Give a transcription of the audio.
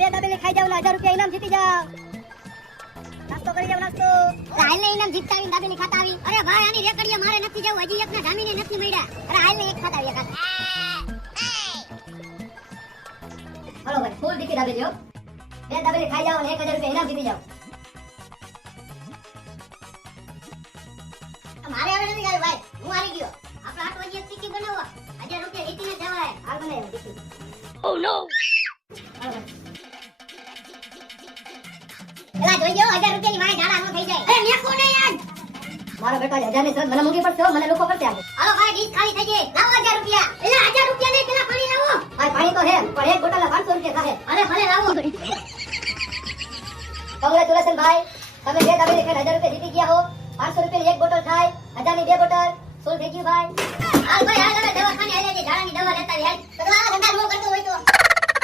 બે દાબેલી ખાઈ જાવ ને 1000 રૂપિયા ઇનામ જીતી જાવ. નાસ્તો કરી જાવ નાસ્તો. હાલ ને ઇનામ જીતતા આવીને દાબેલી ખાતા આવી. અરે ભાઈ આની રેકડીયા મારે નથી જવું, હજી એકના જામીને નથી મળ્યા. અરે હાલ ને એક ખાતા આવી કાકા. હાલો ભાઈ ફૂલ દીકી દાબેલી હો. બે દાબેલી ખાઈ જાવ ને 1000 રૂપિયા ઇનામ જીતી જાવ. મારે હવે નથી ગાયું ભાઈ, હું હારી ગયો. આપણે 8 વાગે ટિકિટ બનાવો, 1000 રૂપિયા જીતીને જવાય. હાલ બનાવી દીકી. ઓ નો. હાલો ભાઈ. એલા જોઈજો 1000 રૂપિયાની વાય ઝાડા નો થઈ જાય. અરે મેં કોને યાર. મારો બેટો 1000 ની શરત મને મૂકી પડશે હો, મને લોકો પડશે આજે. હાલો ભાઈ ડીશ ખાલી થઈ ગઈ. લાવો 1000 રૂપિયા. એલા 1000 રૂપિયા નહીં, પેલા પાણી લાવો. ભાઈ પાણી તો હે પણ એક બોટલ 500 રૂપિયા થાય. અરે ભલે લાવો. કોંગ્રેચ્યુલેશન ભાઈ, તમે બે દાબેલી ખાઈને 1000 રૂપિયા જીતી ગયા હો. 500 રૂપિયાની એક બોટલ થાય, 1000 ની બે બોટલ. સોલ થઈ ગયું ભાઈ. હાલ ભાઈ હાલ હવે દવાખાને આલે છે, ઝાડાની દવા લેતા આવી હાલ. તો આ ધંધા નો કરતો હોય તો